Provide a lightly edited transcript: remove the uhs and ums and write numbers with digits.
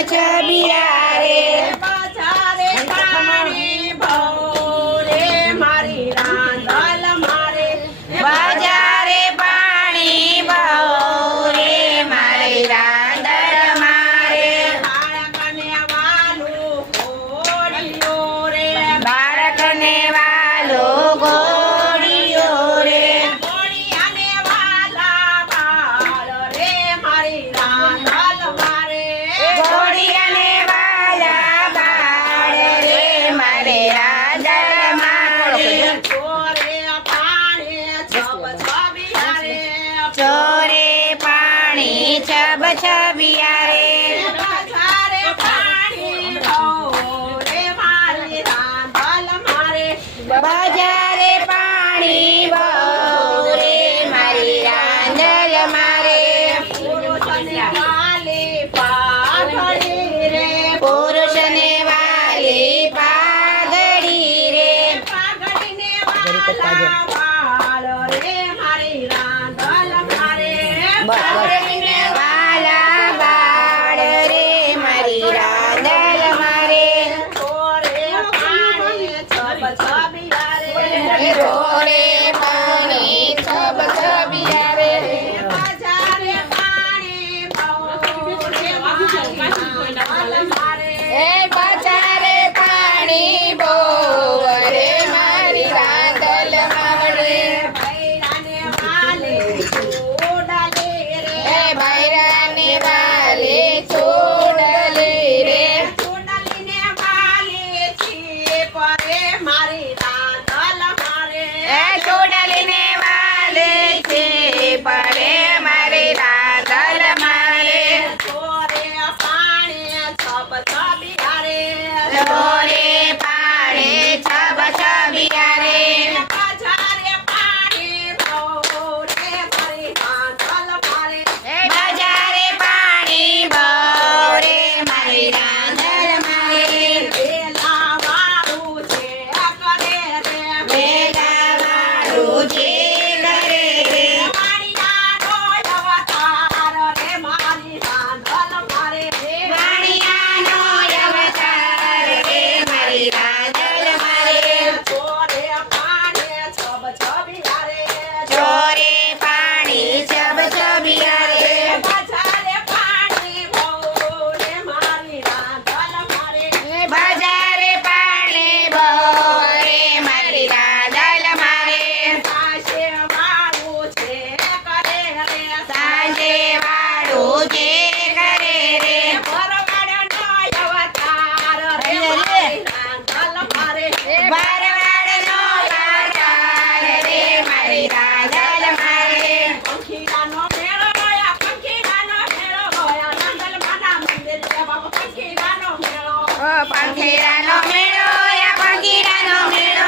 છબિયા રે બજારે પાણી ભોરે મારી રાંધલ મારે બજારે પાણી બહુરે મારી રાંધલ મારે બાળકને વાલું ઘોડિયો રે બાળકને વાલો ઘોડિયો રે ઘોડિયાને વાલા બાળ રે મારી રાંધલ મારે ઘોડિયાને વાલા બાળ રે મારે રાંધલ મારે ચોરે પાણી છબ છબિયા રે ચોરે પાણી છબ છબિયા રે બજારે પાણી ભોરે મારી રાંધલ મારે બજારે પાણી બહુરે મારી રાંધલ મારે પુરુષને વાલી પાઘડી રે પુરુષને વાલી પાઘડી રે પાઘડીને વાલા વાળ રે મારી રાંધલ મારે પાઘડીને વાલા બાળ રે મારી રાંધલ મારે ચોરે પાણી છબ છબિયા રે રોડે પાણી છબ છબિયા રે બજારે પાણી ભોરે મારી રાંધલ મારે એ બજારે પાણી બોરે મારી રાંધલ મારે ભૈરાને વાલે ચોડાલે રે એ ભૈરાને વાલે છોડલી રે ચોડાલીને વાલે છીએ પરે મારી રાંધલ મારે એ છોડલીને વાલે છે પડે મારી રાંધલ મારે ચોરે પાણી છબ છબિયા રે રોડે પાણી છબ છબિયા રે બજારે પાણી ભોરે મારી રાંધલ મારે એ બજારે પાણી બોરે મારી રાંધલ મારે વેલા વાળું છે કરે રે વેલા વાળું જે કરે રે વાણિયાનો અવતાર રે મારી રાંધલ મારે વાણિયાનો અવતાર રે મારી રાંધલ મારે ચોરે પાણી છબ છબિયા રે ચોરે પાણી છબ છબિયા રે બજારે પાણી ભોરે મારી રાંધલ મારે બજારે પાણી બોરે મારી રાંધલ મારે સાસે વાળું છે કરે રે સાંજે વાળું જે કરે રે ભરવાડનો અવતાર રે મારી રાંધલ મારે ભરવાડનો અવતાર રે મારી રાંધલ મારે પંખીડાનો મેળો હોય પંખીડાનો મેળો હોય રાંધલ માના મંદિર છે બાબા પંખીડાનો મેળો પંખીરાનો મેળો